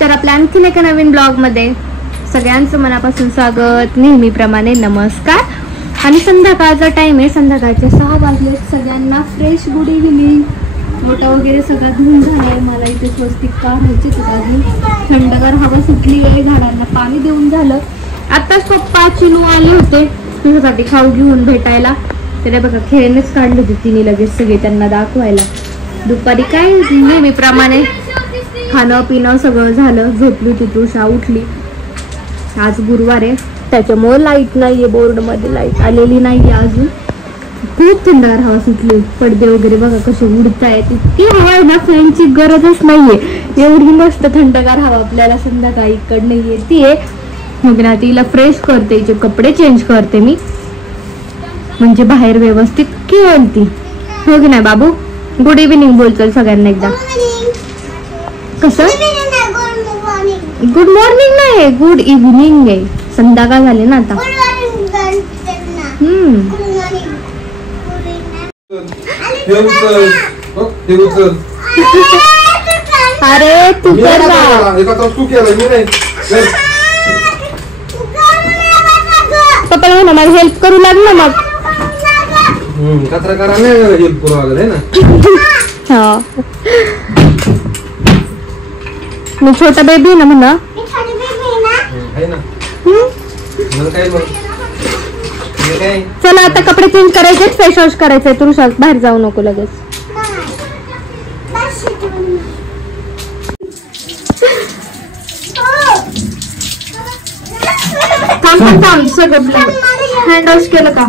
तर आपल्या आणखीन एका नवीन ब्लॉग मध्ये सगळ्यांचं मनापासून स्वागत. नेहमीप्रमाणे नमस्कार. आणि संध्याकाळचा टाइम आहे, संध्याकाळचे 6 वाजले. सगळ्यांना फ्रेश गुड इव्हिनिंग. मोठा वगैरे सगळं धुवून झालंय. मला इथे स्वस्तिक काढायची अजून. थंडगार हवा सुटली आहे, झाडांना पाणी देऊन झालं. आताच पप्पा चिनू आले होते तुझ्यासाठी खाऊ घेऊन भेटायला. त्याला बघा खेळणेच काढले होते तिने लगेच सगळे त्यांना दाखवायला. दुपारी काय नेहमीप्रमाणे खाणं पिणं सगळं झालं. झोपली होती तुषा, उठली. आज गुरुवार आहे त्याच्यामुळे लाईट नाहीये, बोर्ड मध्ये लाईट आलेली नाहीये अजून. खूप थंडगार हवा सुटली. पडदे वगैरे बघा कसे उडतायत. इतकी हवा आहे ना, फॅनची गरजच नाहीये. एवढी मस्त थंडगार हवा आपल्याला संध्याकाळी इकडनं येते. मग ना तिला फ्रेश करते, तिचे कपडे चेंज करते मी, म्हणजे बाहेर व्यवस्थित खेळेल ती. हो की नाही बाबू? गुड इव्हिनिंग बोलतो सगळ्यांना एकदा. कसं गुड मॉर्निंग नाही, गुड इव्हिनिंग आहे. संध्याकाळ झाली ना आता. अरे तू कर पप्पा म्हणा मला हेल्प करू लागला मग. कचरा करा नाही हेल्प करू लागले ना. हा मी छोटा बेबी ना म्हणा. चला आता कपडे चेंज करायचे, फेस वॉश करायचंय. तुला बाहेर जाऊ नको लगेच. थांब सगळं हँड वॉश केलं का?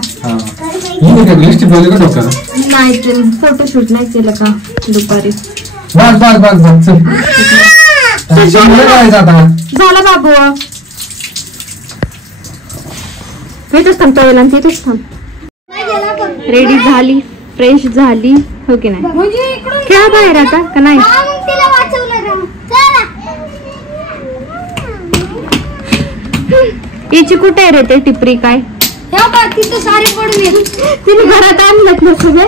नाही ते फोटोशूट नाही केलं का दुपारी? झाला बाबू. इथेच थांब, टॉवेल आणि तिथेच थांब. रेडी झाली, फ्रेश झाली. हो की नाही? खेळा बाहेर आता का नाही? हिची कुठे आहे रे ते टिपरी? काय तिने घरात आणलं ना सगळे?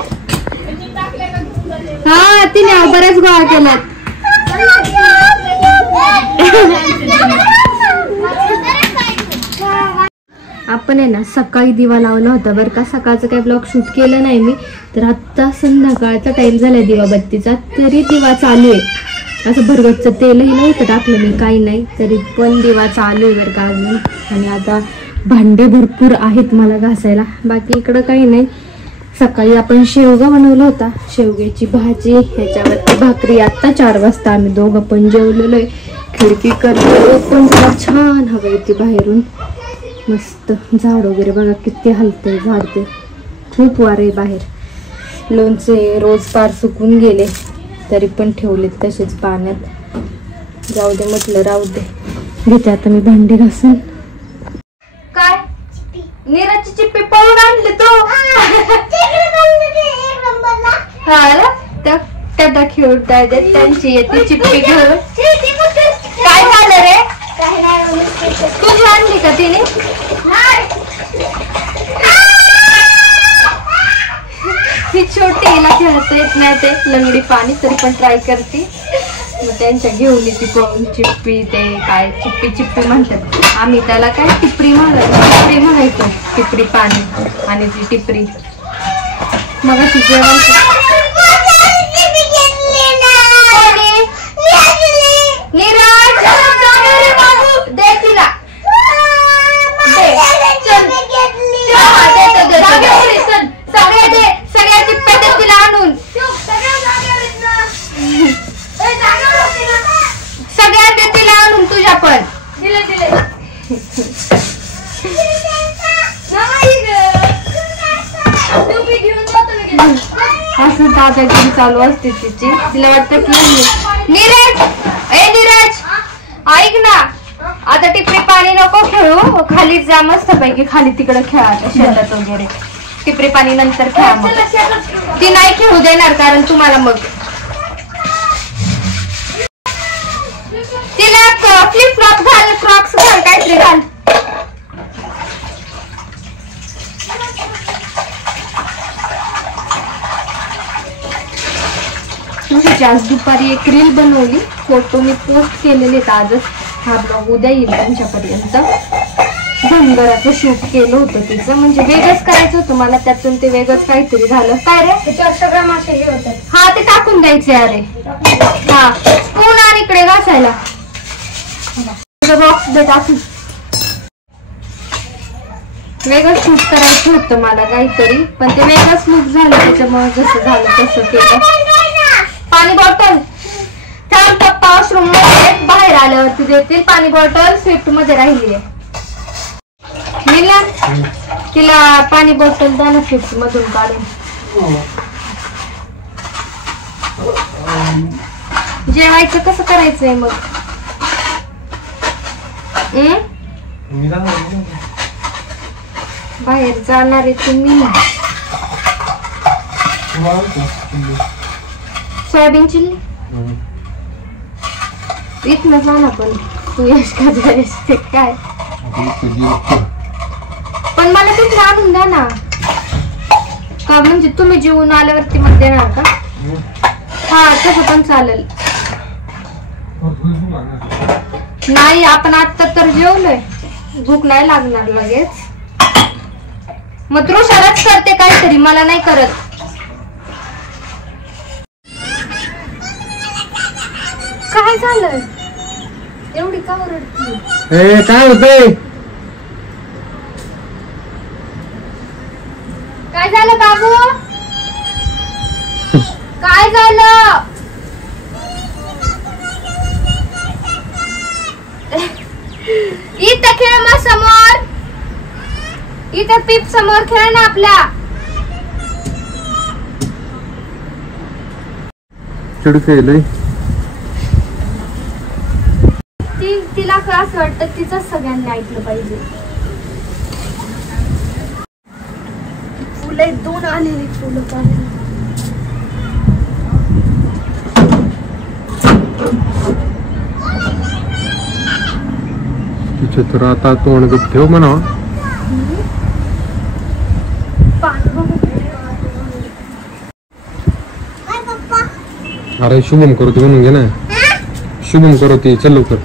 हा तिने बऱ्याच गोळा केल्यात. आपण आहे ना सकाळी दिवा लावला होता बरं का. सकाळचं काही ब्लॉग शूट केलं नाही मी. तर आता संध्याकाळचा टाइम झालाय दिवाबत्तीचा, तरी दिवा चालू आहे. असं भरगतचं तेलही नव्हतं टाकलं मी, काही नाही, तरी पण दिवा चालू आहे बरं का अजून. आणि आता भांडे भरपूर आहेत मला घासायला. बाकी इकडं काही नाही. सकाळी आपण शेवगा बनवला होता, शेवग्याची भाजी, ह्याच्यावरती भाकरी. आता 4 वाजता आम्ही दोघं पण जेवलेलो आहे. खिडकी करतो पण छान हवा येते बाहेरून. मस्त झाड वगैरे बघा किती हलते झाडते. खूप वार आहे बाहेर. लोणचे रोज पार सुकून गेले, तरी पण ठेवलेत तसेच पाण्यात. जाऊ दे म्हटलं, राहू दे. घेते आता मी भांडी घासून. काय नीरजची चिप्पी पळून आणली तू? त्या खेळताय त्यांची येते चिप्पी घेऊन. काय झालं रे? तुझी आणली का तिने? ही छोटी, हिला खेळता येत नाही ते लंगडी पाणी, तरी पण ट्राय करते. मग त्यांच्या घेऊन येते पळून चिप्पी. ते काय चिप्पी म्हणतात, आम्ही त्याला काय टिपरी म्हणायचो. टिपरी पाणी आणि ती टिपरी. मग अशी जेवण दे तिला. सगळ्या चिप्प्या दे तिला आणून. सगळ्या दे तिला आणून तुझ्या पण. असं दादागिरी चालू असते तिची. तिला वाटतं की नीरज ऐक ना, आता टिपरी पाणी नको खेळू, खाली जा मस्त पैकी खाली तिकडे खेळा शेतात वगैरे. टिपरी पाणी नंतर खेळा. मग ती नाही खेळू देणार, कारण तुम्हाला मग तिला फ्लिप फ्लॉप घाल, क्रॉक्स घाल, काहीतरी घाल. त्यांची आज दुपारी एक रील बनवली, फोटो मी पोस्ट केलेले आहेत आजच. हा ब्लॉग उद्या येईल तुमच्यापर्यंत. धनगराचं शूट केलं होतं तिचं, म्हणजे वेगळंच करायचं होतं मला, त्यातून ते वेगळंच काहीतरी झालं. काय रे त्याच्यावर सगळं मासे हे होतात. हा ते टाकून द्यायचे. अरे हा स्पून आणि इकडे घासायला बॉक्स दे टाकून. वेगळं शूट करायचं होतं मला काहीतरी, पण ते वेगळंच लुक झालं, त्याच्यामुळे जसं झालं तसं केलं. पाणी बॉटल थांब, पप्पा वॉशरूम मध्ये बाहेर आल्यावरती देतील. पाणी बॉटल स्विफ्ट मध्ये राहिली आहे. मिला तिला पाणी बॉटल द्या ना स्विफ्ट मधून काढून. जेवायचं कसं करायचंय मग? बाहेर जाणार आहे तुम्ही. सोयाबीन चिल्ली इथनं जा ना, पण तू यश का जायचं काय? पण मला तिथं आणून द्या ना. का म्हणजे तुम्ही जेवून आल्यावरती मग देणार का? हा तसं पण चालेल. नाही आपण आता तर जेवलोय, भूक नाही लागणार लगेच. मग तृषारच करते काहीतरी, मला नाही करत. काय झालं एवढी का ओरडते? काय होतंय? काय झालं बाबू? काय झालं? इथं खेळ मग समोर, इथं पीप समोर खेळ ना आपल्या. चिडू खेळलोय. तिला असं वाटतं तिचं सगळ्यांनी ऐकलं पाहिजे. फुलं 2 आलेली फुलं पाहिजे. तिच्या तर आता तोंड गप ठेव म्हणा. अरे शुभम करोती म्हणून घे ना. शुभम करोती चल लवकर.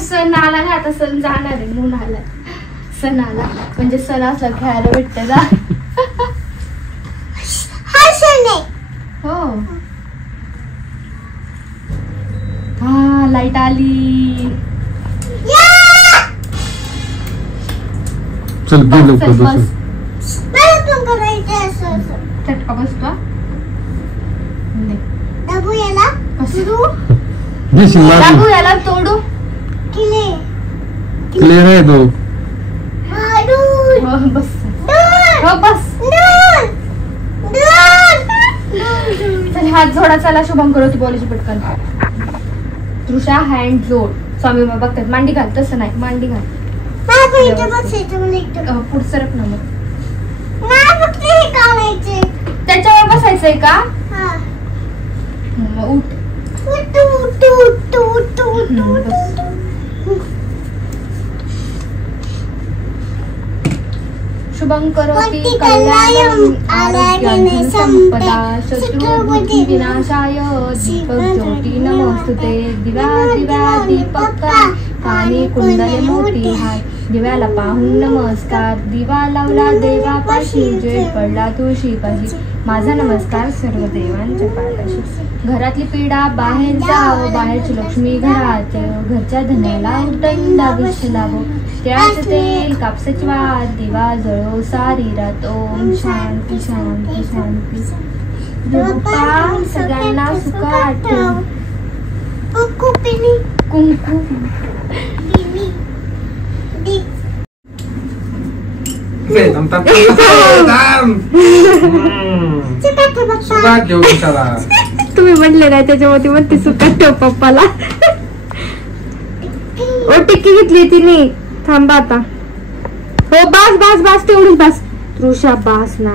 सण आला ना आता, सण जाणार आहे म्हणून आला. सण आला म्हणजे सण असला खेळायला भेटत ना. हो हा लाईट आली. चल लवकर बस. चटका बसतो. बाबू याला तोडू क्लिअर आहे तो. बस बस. चल हात जोडा. चला शुभम करोती बोलायची पटकन. तृषा हँड जोड. स्वामी बाबा बघतात. मांडी घाल. तसं नाही, मांडी घाल. पुढं सरक ना मग. त्याच्यावर बसायचंय का? मग उठ. शुभं करोति कल्याणं आरोग्यं संपदा शत्रुबुद्धि विनाशाय दीपक ज्योती नमोस्तुते. दिव्या दिव्या दीपका कानी कुंडले मोठी हाय. दिव्याला पाहून नमस्कार. दिवा लावला देवापाशी, जय पडला तुळशीपाशी. माझा नमस्कार सर्व देवांच्या पायाशी. घरातली पिढा बाहेर जावो, बाहेरची लक्ष्मी घरात. घरच्या धन्याला उटंडा विष लावो. तिळाचं तेल कापसाची वात, दिवा जळो सारी रात. ओम शांती शांती शांती. देवपा सगळ्यांना सुखात ठेव. कुंकू तुम्ही म्हटले नाही त्याच्यामध्ये म्हणते सुखात ठेव पप्पाला. ओ टिक्की घेतली तिने. थांबा आता. हो बास बास बास तेवढीच बास. तृषा बास ना.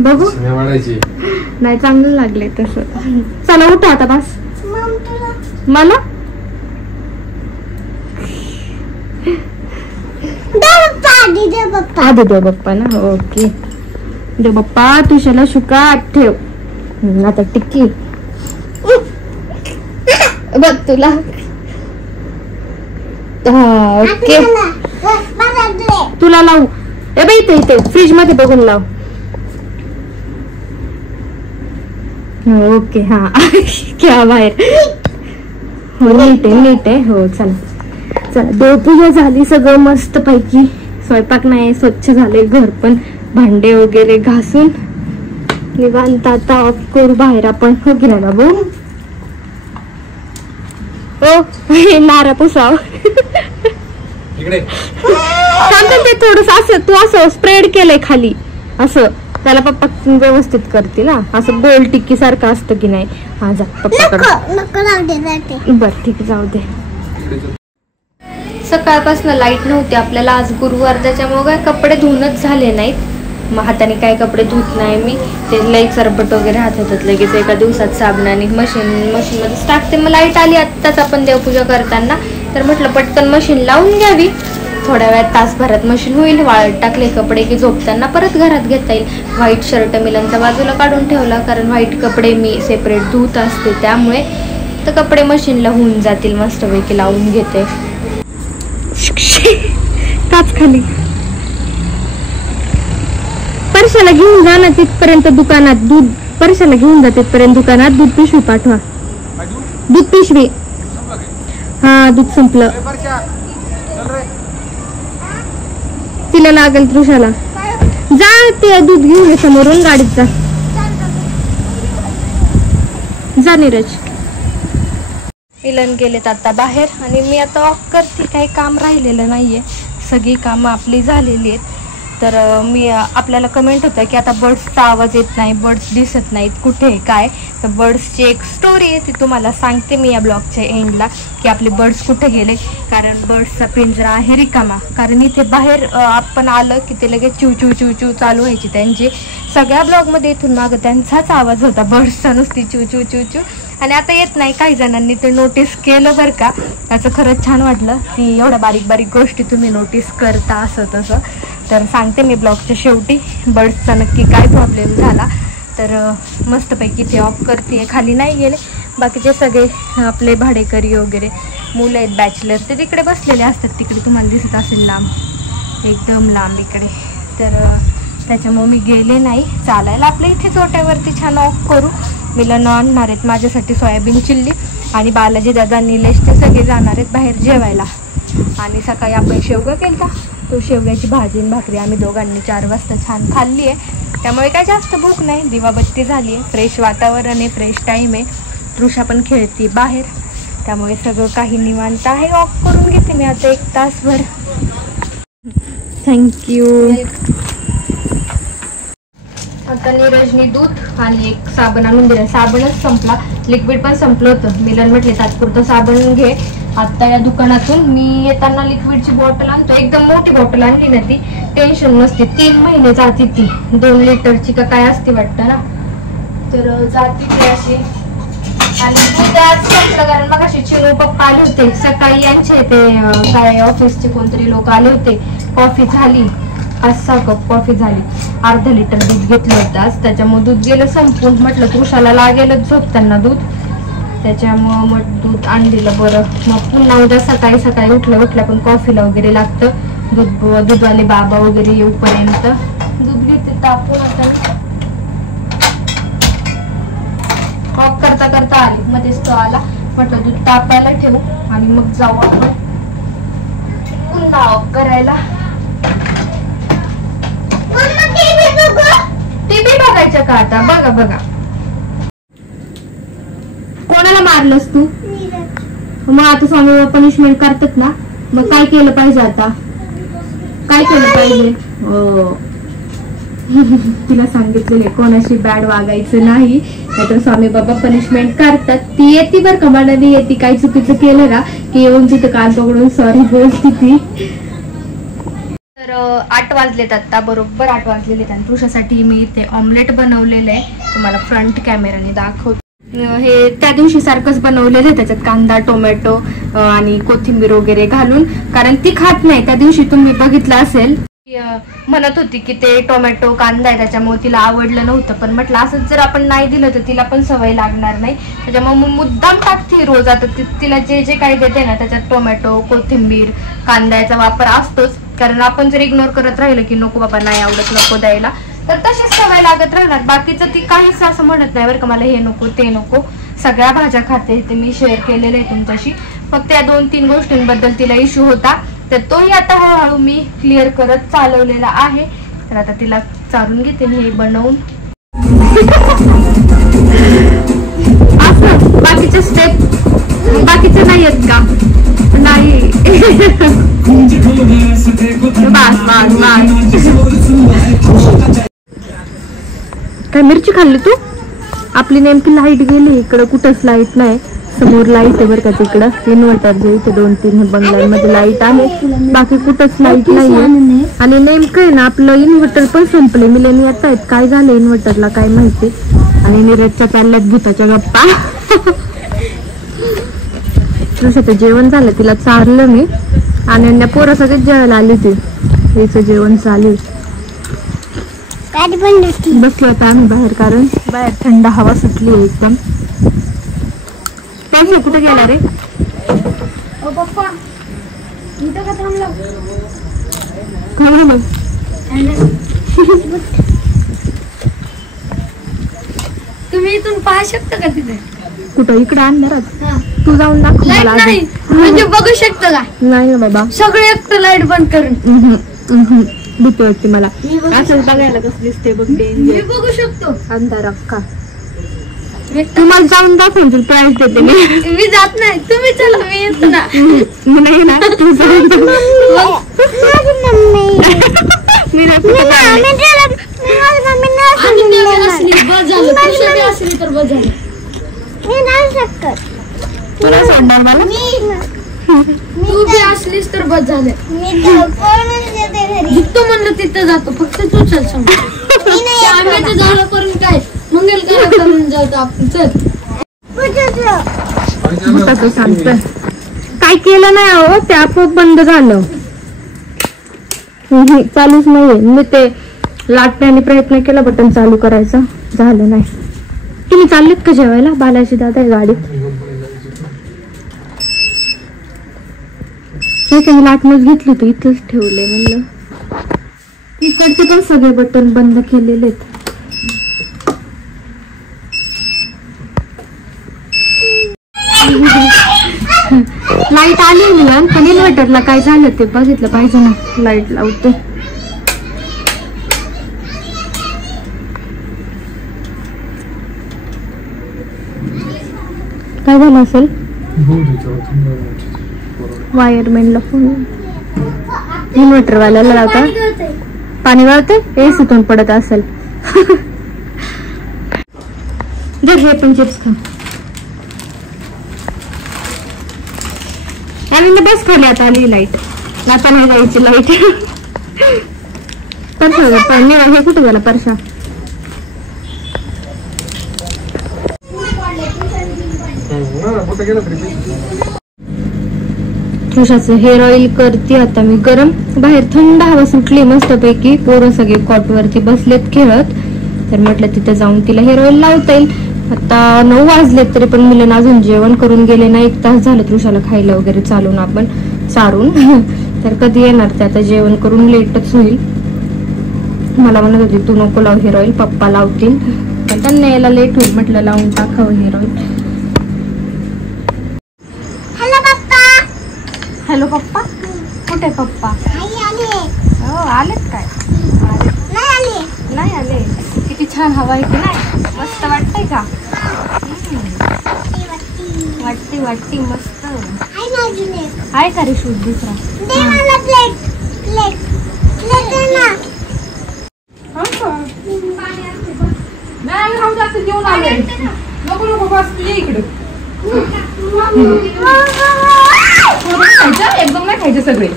बघू नाही चांगलं लागले तसं. चला उठा आता बस. मला आधी दे बाप्पा ना. ओके दे बाप्पा तुझ्याला शुका ठेव. आता टिक्की बघ तुला. हा ओके तुला लावू. ए बाई इथे इथे फ्रीज मध्ये बघून लाव. ओके हा क्या बाहेर. हो नीट आहे नीट आहे. हो चला चला देवपूजा झाली सगळं मस्त पैकी. स्वयंपाक नाही स्वच्छ झाले घर पण भांडे वगैरे घासून निवांत आता ऑफ करू बाहेर आपण. हो गेला ना भाऊ. हो नारा पुसाव ते थोडस असं तू असं स्प्रेड केलंय खाली असं. त्याला पप्पा व्यवस्थित करते ना असं गोल टिक्की सारखं असतं की नाही. हा जा पप्पाकडे. बर ठीक जाऊ दे. सकाळपासून लाईट नव्हती आपल्याला आज गुरुवार त्याच्यामुळे कपडे धुवूनच झाले नाहीत. मग हाताने काय कपडे धुत नाही मी. ते लई सरपट वगैरे हात होतात लगेच एका दिवसात साबणाने मशीनमध्येच टाकते. मग लाईट आली आत्ताच आपण देवपूजा करताना तर म्हटलं पटकन मशीन लावून घ्यावी. थोड्या वेळात तासभरात मशीन होईल. वाळत टाकले कपडे की झोपताना परत घरात घेता येईल. व्हाईट शर्ट मिलांचा बाजूला काढून ठेवला कारण व्हाईट कपडे मी सेपरेट धुत असते त्यामुळे. तर कपडे मशीनला होऊन जातील मस्तपैकी लावून घेते. काच खाली परशाला घेऊन जा ना तिथपर्यंत दुकानात. दूध परशाला घेऊन जा तिथपर्यंत दुकानात. दूध पिशवी पाठवा. दूध पिशवी. हा दूध संपलं. तिला लागेल तृषाला. जा ते दूध घेऊन ये समोरून गाडीत जा. जा नीरज. मिलन गेलेत आता बाहेर आणि मी आता ऑफ करते. काही काम राहिलेलं नाहीये. सगळी कामं आपली झालेली आहेत. तर मी आपल्याला कमेंट होतं की आता बर्ड्सचा आवाज येत नाही बर्ड्स दिसत नाहीत कुठे काय. तर बर्ड्सची एक स्टोरी आहे ती तुम्हाला सांगते मी या ब्लॉगच्या एंडला की आपले बर्ड्स कुठे गेले. कारण बर्ड्सचा पिंजरा आहे रिकामा. कारण इथे बाहेर आपण आलं की ते लगेच चिव चिव चिव चिव चालू व्हायची त्यांची. सगळ्या ब्लॉगमध्ये इथून मागं त्यांचाच आवाज होता बर्ड्सचा नुसती चिव चिव चिव चिव. आणि आता येत नाही. काही जणांनी ते नोटीस केलं बरं का. त्याचं खरंच छान वाटलं की एवढ्या बारीक बारीक गोष्टी तुम्ही नोटीस करता असं तसं. तर सांगते मी ब्लॉगच्या शेवटी बर्ड्सचा नक्की काय प्रॉब्लेम झाला. तर मस्तपैकी ते ऑफ करते. खाली नाही गेले. बाकीचे सगळे आपले भाडेकरी वगैरे मुलं आहेत बॅचलर ते तिकडे बसलेले असतात. तिकडे तुम्हाला दिसत असेल लांब एकदम लांब इकडे. तर त्याच्यामुळे मी गेले नाही. चालायला आपल्या इथेच ओट्यावरती छान ऑफ करू. मिलन आणणार आहेत माझ्यासाठी सोयाबीन चिल्ली आणि बालाजी दादा निलेश ते सगळे जाणार आहेत बाहेर जेवायला. आणि सकाळी आपण शेवगा केला तो शेवग्याची भाजी आणि भाकरी आम्ही दोघांनी 4 वाजता छान खाल्ली आहे. त्यामुळे काय जास्त भूक नाही. दिवाबत्ती झाली आहे. फ्रेश वातावरण आहे. फ्रेश टाईम आहे. तृषा पण खेळते बाहेर. त्यामुळे सगळं काही निवांत आहे. ऑफ करून घेते मी आता 1 तासभर. थँक्यू. आता नीरजनी दूध आणि एक साबण आणून दिला. साबणच संपला. लिक्विड पण संपलं होतं. मिलन म्हटले तात्पुरतं साबण घे. आता या दुकानातून मी येताना लिक्विडची बॉटल आणतो. एकदम मोठी बॉटल आणली ना ती टेन्शन नसते. 3 महिने जाते ती. 2 लिटरची का काय असते वाटतं ना. तर जाते ती अशी. आणि दूध आज संपलं कारण मग अशी चिनू पप्पा आले होते सकाळी. यांचे ते काय ऑफिसचे कोणतरी लोक आले होते. कॉफी झाली. 5-6 कप कॉफी झाली. अर्धा लिटर दूध घेतलं होतं आज. त्याच्यामुळे दूध गेलं संपून. म्हटलं तृषाला लागेलच झोपताना दूध. त्याच्यामुळं मग दूध आणलेलं बरं. मग पुन्हा उद्या सकाळी सकाळी उठल्या पण कॉफीला वगैरे लागतं. दूधवाले बाबा वगैरे येऊपर्यंत दूध घेते तापून. आता ऑफ करता करता आली मध्येच तो आला. म्हटलं दूध तापायला ठेवू आणि मग जाऊ आपण पुन्हा ऑफ करायला. टीव्ही बघायचं का आता. बघा बघा. कोणाला मारलंस तू. मग आता स्वामी पनिशमेंट करतात ना. मग काय केलं पाहिजे आता. काय केलं पाहिजे. तिला सांगितलेले कोणाशी बॅड वागायचं नाही नाहीतर स्वामी बाबा पनिशमेंट करतात. ती येते बरं का मनाने येते. काही चुकीचं केलं ना की येऊन तिथं कान पकडून सॉरी बोलती ती. तर 8 वाजलेत आता, बरोबर 8 वाजलेले आहेत. आणि तृषासाठी मी इथे ऑमलेट बनवलेलं आहे, तुम्हाला फ्रंट कॅमेराने दाखवतो. हे त्या दिवशी सारखंच बनवलेलं आहे, त्याच्यात कांदा, टोमॅटो आणि कोथिंबीर वगैरे घालून, कारण ती खात नाही. त्या दिवशी तुम्ही बघितलं असेल, म्हणत होती की ते टोमॅटो कांदा आहे त्याच्यामुळे तिला आवडलं नव्हतं. पण म्हटलं असंच जर आपण नाही दिलं तर तिला पण सवय लागणार नाही, त्याच्यामुळे मुद्दाम टाकते रोज. आता तिला जे जे काही देते ना त्याच्यात टोमॅटो, कोथिंबीर, कांद्याचा वापर असतोच. कारण आपण जर इग्नोर करत राहिलं की नको बाबा नाही आवडत नको द्यायला, तर तशीच सवय लागत राहणार. बाकीचं ती काहीच असं म्हणत नाही बरं का, मला हे नको ते नको, सगळ्या भाज्या खाते. ते मी शेअर केलेलं आहे तुमच्याशी. फक्त या 2-3 गोष्टींबद्दल तिला इश्यू होता, तर तोही आता हळूहळू मी क्लिअर करत चालवलेला आहे. तर आता तिला चालून घेते हे बनवून. असं बाकीचे स्टेप बाकीचे नाही आहेत का? नाही. बस बस बस. काय मिरची खाल्ली तू? आपली नेमकी लाईट गेली, इकडं कुठंच लाईट नाही. समोर लाईट आहे बरं का, तिकडं इन्व्हर्टर जे इथे 2-3 बंगल्यांमध्ये लाईट आहे, बाकी कुठंच लाईट नाहीये. आणि नेमकं आहे ना आपलं इन्व्हर्टर पण संपले. मिलेनी येत आहेत, काय झालं इन्व्हर्टरला काय माहिती. आणि नीरजच्या चालल्यात भूताच्या गप्पा. तसं जेवण झालं, तिला चारलं मी. आणि पोरं सगळेच जेवायला आली ती, तिचं जेवण चालू. बसलो आता आम्ही बाहेर, कारण बाहेर थंड हवा सुटली एकदम. कुठे गेला रे? पप्पा इथं का थांबला? तुम्ही इथून पाहू शकता का तिथे? कुठं? इकडे अंधारात? तू जाऊन दाखव मला. म्हणजे बघू शकता का? नाही ना बाबा, सगळे एकटं लाईट बंद करून. भीती वाटते मला. असं बघायला कसं दिसते बघ. मी बघू शकतो अंधार अख्खा. तुम्हाला जाऊन दाखवून तुला प्राईज देते मी जात नाही, तुम्ही चला मी येतो ना. नाही ना तू तुला सोडणार मला? तू बी असलीस तर बस झालं. जिथं म्हणलं तिथं जातो, फक्त तू चल सांग. आंब्याचं झाड करून काय मंगल करून जातो आपण. चल सांगतोय काय केलं नाही हो, ते आपोआप बंद झालं. चालूच नाहीये. मी ते लाटण्याने प्रयत्न केला बटन चालू करायचा, झालं नाही. तुम्ही चाललेत का जेवायला? बालाजी दादा आहे गाडीत. काही लाटणंच घेतली होती, इथंच ठेवले. म्हणलं इकडचे पण सगळे बटन बंद केलेले आहेत. लाईट आली मुलांना, पण इन्व्हर्टरला काय झालं ते बघितलं पाहिजे ना. लाईट लावते. काय झालं असेल? वायरमॅनला फोन. इन्व्हर्टर वाल्याला लावता. पाणी वाळते, एसीतून पडत असेल. जर हे पण चिप्स खा. आणि बस खाली आता आली लाईट. आता नाही जायची लाईट. परशा हे कुठे गेला परशा? तृषाचं हेअर ऑइल करते आता मी गरम. बाहेर थंड हवा सुटली मस्तपैकी. पोरं सगळे कॉटवरती बसलेत खेळत, तर म्हटलं तिथे जाऊन तिला हेअर ऑइल लावता येईल. आता 9 वाजलेत तरी पण मिलन अजून जेवण करून गेले नाही. 1 तास झालं तृषाला खायला वगैरे चालून आपण चारून. तर कधी येणार ते? आता जेवण करून लेटच होईल. मला म्हणत होती तू नको लाव हेअर ऑइल, पप्पा लावतील. त्यांना यायला लेट होईल, म्हटलं लावून टाकावं हेअर ऑइल. हॅलो पप्पा. कुठे पप्पा? हो आलेत काय? नाही आले. किती छान हवा आहे की नाही? मस्त वाटतंय का? वाटती मस्त आहे का रे शूट दुसरा? घेऊन आले. नको बस इकडे. एकदम नाही खायचे सगळे.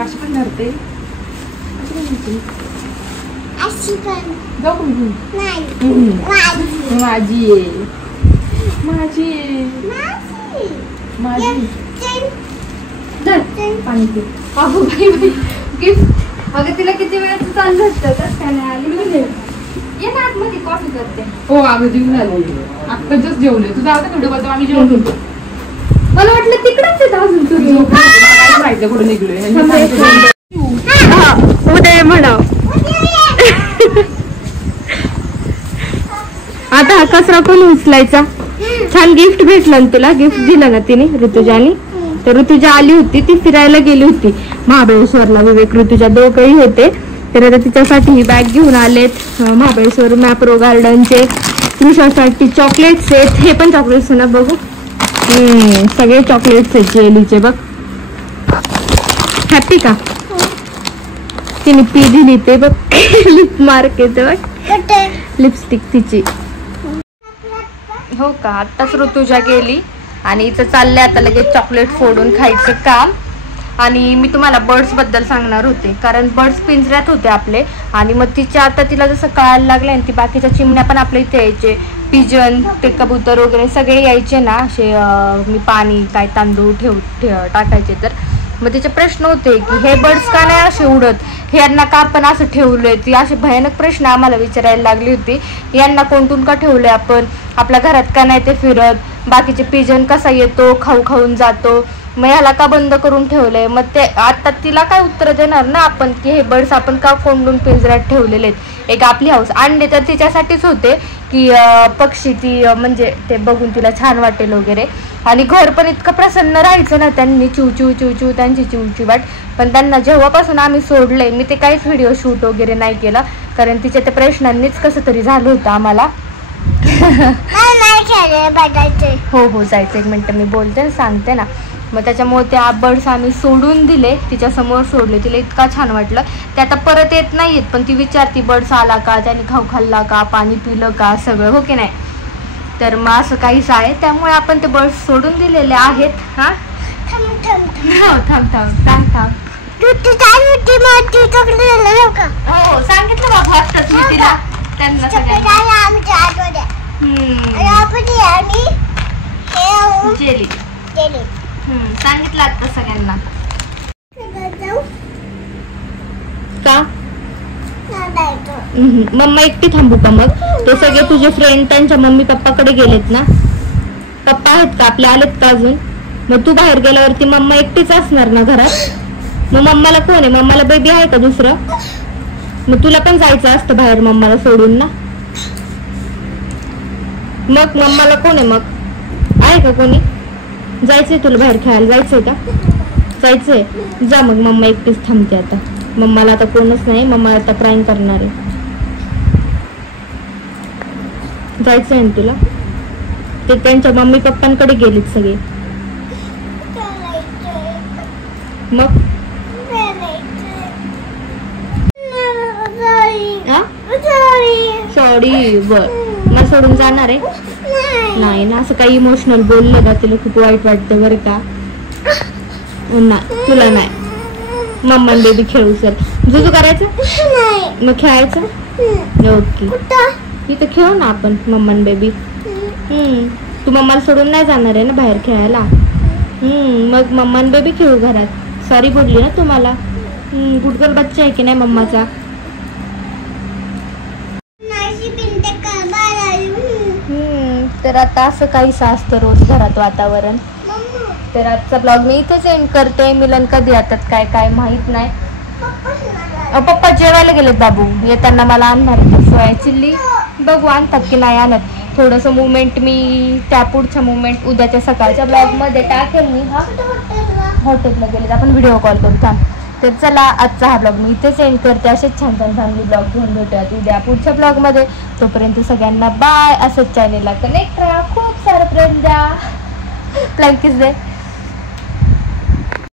अशी पण धरते माझी पाणी पी. अगो बाई गिफ्ट. अगं तिला किती वेळ चाललं असतं तर काय नाही आली. ये ना आतमध्ये कॉफी करते. हो अगं जेवण झालं आत्ताच जेवले. तुझा आता व्हिडिओ बघतो आम्ही जेवण होतो. मला वाटलं तिकडच आहे अजून तुम्ही. माहिती कुठे निघलोय उदय म्हणा. आता हा कचरा कोण उचलायचा. छान गिफ्ट भेटलं ना तुला. गिफ्ट दिलं ना तिने ऋतुजानी. तर ऋतुजा आली होती ती फिरायला गेली होती महाबळेश्वरला. विवेक ऋतुजा दोघंही होते. तर आता तिच्यासाठी ही बॅग घेऊन आलेत महाबळेश्वर मॅप्रो गार्डनचे. कृषासाठी चॉकलेट्स आहेत. हे पण चॉकलेट्स ना बघू. सगळे चॉकलेट्स आहेत जेलीचे बघ. हॅपी का. तिने पी दिली ते बघ. लिप मार्क येते बघ. लिपस्टिक तिची. हो का. आत्ताच ऋतुजा गेली आणि इथं चाललंय आता लगेच चॉकलेट फोडून खायचं काम. आणि मी तुम्हाला बर्ड्स बद्दल सांगणार होते कारण बर्ड्स पिंजऱ्यात होते आपले. आणि मग तिच्या आता तिला जसं कळायला लागलंय आणि ती बाकीच्या चिमण्या पण आपल्या इथे यायचे. पिजन ते कबूतर वगैरे सगळे यायचे ना असे. मी पाणी काय तांदूळ टाकायचे तर मग तिचे प्रश्न होते की हे बर्ड्स का नाही असे उडत. यांना का आपण असं ठेवलंय. ती असे भयानक प्रश्न आम्हाला विचारायला लागली होती. यांना कोणतून का ठेवलंय आपण. आपल्या घरात का नाही ते फिरत. बाकीचे पिजन कसा येतो खाऊन जातो. मग ह्याला का बंद करून ठेवलंय. मग ते आता तिला काय उत्तर देणार ना आपण की हे बर्ड्स आपण का कोंडून पिंजऱ्यात ठेवलेले आहेत. एक आपली हाऊस आणले तर तिच्यासाठीच होते की पक्षी ती म्हणजे ते बघून तिला छान वाटेल वगैरे. आणि घर पण इतकं प्रसन्न राहायचं ना. त्यांनी चिवचिव त्यांची चिवचिवाट. पण त्यांना जेव्हापासून आम्ही सोडलंय मी ते काहीच व्हिडिओ शूट वगैरे नाही केलं कारण तिच्या त्या प्रश्नांनीच कसं तरी झालं होतं आम्हाला. हो जायचं. एक मिनिट मी बोलते ना सांगते ना. मग त्याच्यामुळे त्या बर्ड्स आम्ही सोडून दिले. तिच्या समोर सोडले. तिला इतका छान वाटलं. ते आता परत येत नाहीयेत पण ती विचारती बर्ड्स आला का त्याने खाऊ खाल्ला का पाणी पिलं का सगळं हो की नाही. तर मग असं काहीच आहे त्यामुळे आपण ते बर्ड्स सोडून दिलेले आहेत. हा थांब हो सांगितलं बाबा आत्ताच मी तिला त्यांना जेली सांगितलं आता सगळ्यांना. का मम्मा एकटी थांबू का मग. ते सगळे तुझे फ्रेंड त्यांच्या मम्मी पप्पाकडे गेलेत ना. पप्पा आहेत का आपले आलेत का अजून. मग तू बाहेर गेल्यावरती मम्मा एकटीच असणार ना घरात. मग मम्माला कोण आहे. मम्माला बेबी आहे का दुसरं. मग तुला पण जायचं असतं बाहेर मम्माला सोडून ना. मग मम्माला कोण आहे. मग आहे का कोणी. जायचंय तुला बाहेर खेळायला जायचंय का. जायचंय जा मग. मम्मा एकटीच थांबते आता. मम्माला आता कोणच नाही. मम्मा आता क्राईंग करणार आहे. जायचंय ना तुला. ते त्यांच्या मम्मी पप्पांकडे गेलेत सगळे. मग सॉरी बर. मला सोडून जाणार आहे नाही ना. असं काही इमोशनल बोललं का तिला खूप वाईट वाटतं बरं का. नाही तुला नाही. मम्मा बेबी खेळू सर. जुजू करायचं मग खेळायचं. ओके इथं खेळू ना आपण मम्मा बेबी. तू मम्माला सोडून नाही जाणार आहे ना बाहेर खेळायला. मग मम्मा बेबी खेळू घरात. सॉरी बोलली ना तुम्हाला. गुडगल बच्चा आहे की नाही मम्माचा. तर आता असं काहीच असतं रोज घरात वातावरण. तर आजचा ब्लॉग मी इथेच एंड करते. मिलन कधी येतात काय काय माहित नाही. पप्पा जेवायला गेलेत बाबू. येताना मला आणणार सोया चिल्ली. बघू आणतात की नाही आणत. थोडंसं मुवमेंट मी त्या पुढच्या मुवमेंट उद्याच्या सकाळच्या ब्लॉग मध्ये टाकेल मी. हा हॉटेलला गेले आपण व्हिडिओ कॉल करू थांब. तर चला आजचा हा ब्लॉग मी इथेच एंड करते. असेच छान फॅमिली ब्लॉग घेऊन भेटूयात उद्या पुढच्या ब्लॉग मध्ये. तोपर्यंत सगळ्यांना बाय. असंच चॅनेलला कनेक्ट राहा. खूप सारं प्रेम द्या. प्लँकिस दे.